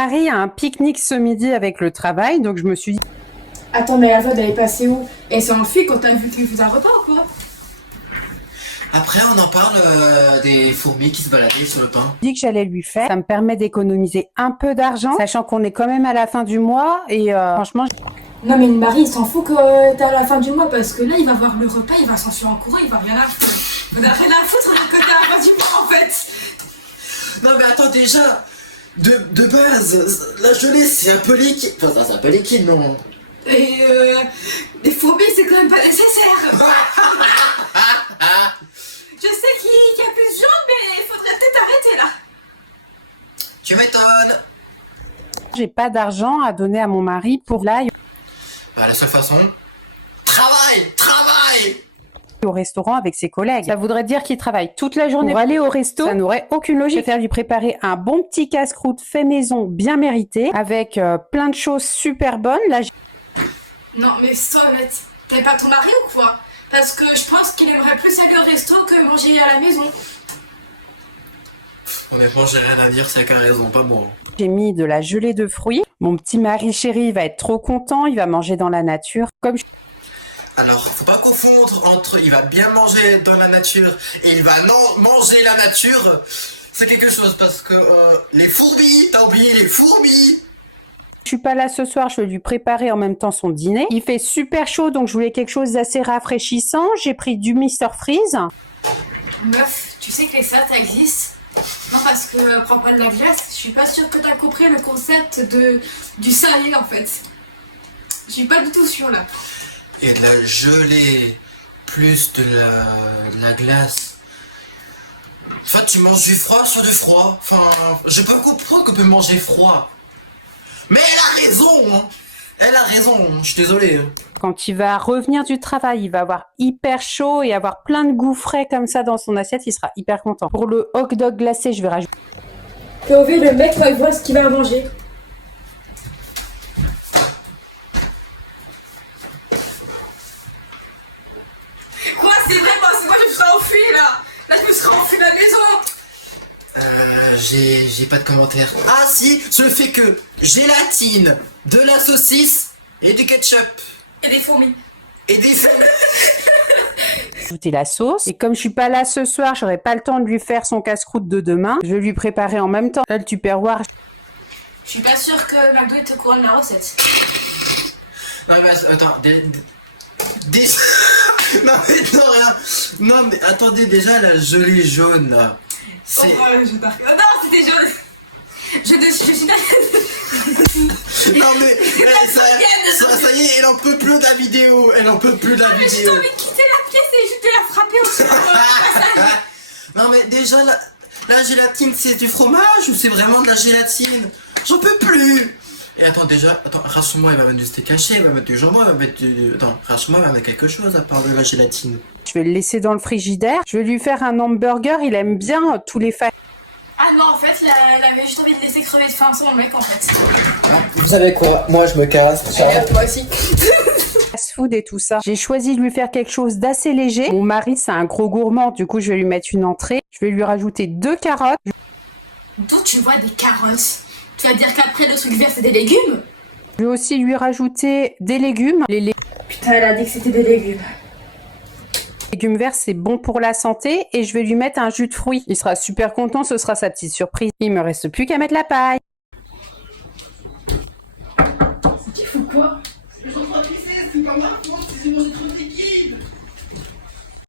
Marie a un pique-nique ce midi avec le travail, donc je me suis dit... Attends, mais Alfred, elle est passée où? Elle s'est enfuie quand t'as vu qu'il faisait un repas ou quoi? Après, on en parle des fourmis qui se baladaient sur le pain. Dit que j'allais lui faire. Ça me permet d'économiser un peu d'argent, sachant qu'on est quand même à la fin du mois et franchement... Non mais Marie, il s'en fout que t'es à la fin du mois parce que là, il va voir le repas, il va s'enfuir en courant, il va rien à foutre. On a rien à foutre que t'es à la fin du mois en fait. Non mais attends, déjà, de base, la gelée c'est un peu liquide. Enfin, c'est un peu liquide, non? Et les fourmis, c'est quand même pas nécessaire. Je sais qu'il y a plus de jambes, mais il faudrait peut-être arrêter là. Tu m'étonnes. J'ai pas d'argent à donner à mon mari pour l'ail Bah, la seule façon... Travail au restaurant avec ses collègues. Ça voudrait dire qu'il travaille toute la journée pour aller au resto. Ça n'aurait aucune logique. Je préfère lui préparer un bon petit casse-croûte fait maison bien mérité avec plein de choses super bonnes. Là, Non mais sois honnête, t'es pas ton mari ou quoi? Parce que je pense qu'il aimerait plus aller au resto que manger à la maison. Honnêtement, j'ai rien à dire, c'est qu'à raison, pas moi. j'ai mis de la gelée de fruits. Mon petit mari chéri va être trop content. Il va manger dans la nature. Comme je... Alors, faut pas confondre entre il va bien manger dans la nature et il va non manger la nature. C'est quelque chose parce que les fourmis, t'as oublié les fourmis. Je suis pas là ce soir, je vais lui préparer en même temps son dîner. Il fait super chaud, donc je voulais quelque chose d'assez rafraîchissant. J'ai pris du Mr Freeze. Meuf, tu sais que les salades existent? Non parce que prends pas de la glace, je suis pas sûre que t'as compris le concept du salé en fait. Je suis pas du tout sûre là. Et de la gelée, plus de la glace. Enfin, tu manges du froid sur du froid. Enfin, je peux comprendre qu'on peut manger froid. Mais elle a raison, hein. Elle a raison, je suis désolé. Quand il va revenir du travail, il va avoir hyper chaud et avoir plein de goûts frais comme ça dans son assiette, il sera hyper content. Pour le hot dog glacé, je vais rajouter... POV, le mec quand il voit ce qu'il va manger. Quoi, c'est vrai, c'est moi je me serais enfuie là. Là je me serais enfuie de la maison. J'ai pas de commentaire. Ah si, sur le fait que gélatine, de la saucisse et du ketchup. Et des fourmis. Et des fourmis. Ajouter la sauce. Et comme je suis pas là ce soir, j'aurai pas le temps de lui faire son casse-croûte de demain. Je vais lui préparer en même temps. Là, le Tupperware. Je suis pas sûre que McDo te couronne la recette. Non mais attends, non mais non rien. Non mais attendez déjà la gelée jaune là. Oh, je t'arrive. Non, c'était jaune. Je suis Non mais ça y est, elle en peut plus de la vidéo. Elle en peut plus de la mais j'ai vidéo. envie de quitter la pièce et juste de la frapper au sol. Non mais déjà la gélatine c'est du fromage ou c'est vraiment de la gélatine? J'en peux plus. Et attends déjà, rassure-moi, il va mettre du steak haché, il va mettre du jambon, il va mettre du... Attends, rassure-moi, il va mettre quelque chose à part de la gélatine. Je vais le laisser dans le frigidaire. Je vais lui faire un hamburger. Il aime bien tous les Ah non, en fait, il avait juste envie de laisser crever de faim son mec en fait. Vous savez quoi? Moi je me casse. Moi aussi. fast-food et tout ça. J'ai choisi de lui faire quelque chose d'assez léger. Mon mari, c'est un gros gourmand. Du coup, je vais lui mettre une entrée. Je vais lui rajouter 2 carottes. D'où tu vois des carottes? Tu vas dire qu'après le truc vert c'est des légumes? Je vais aussi lui rajouter des légumes. Les Putain, elle a dit que c'était des légumes. légumes verts, c'est bon pour la santé. Et je vais lui mettre un jus de fruits. Il sera super content, ce sera sa petite surprise. Il me reste plus qu'à mettre la paille. Il faut quoi? Je suis en train de pisser, c'est pas ma faute.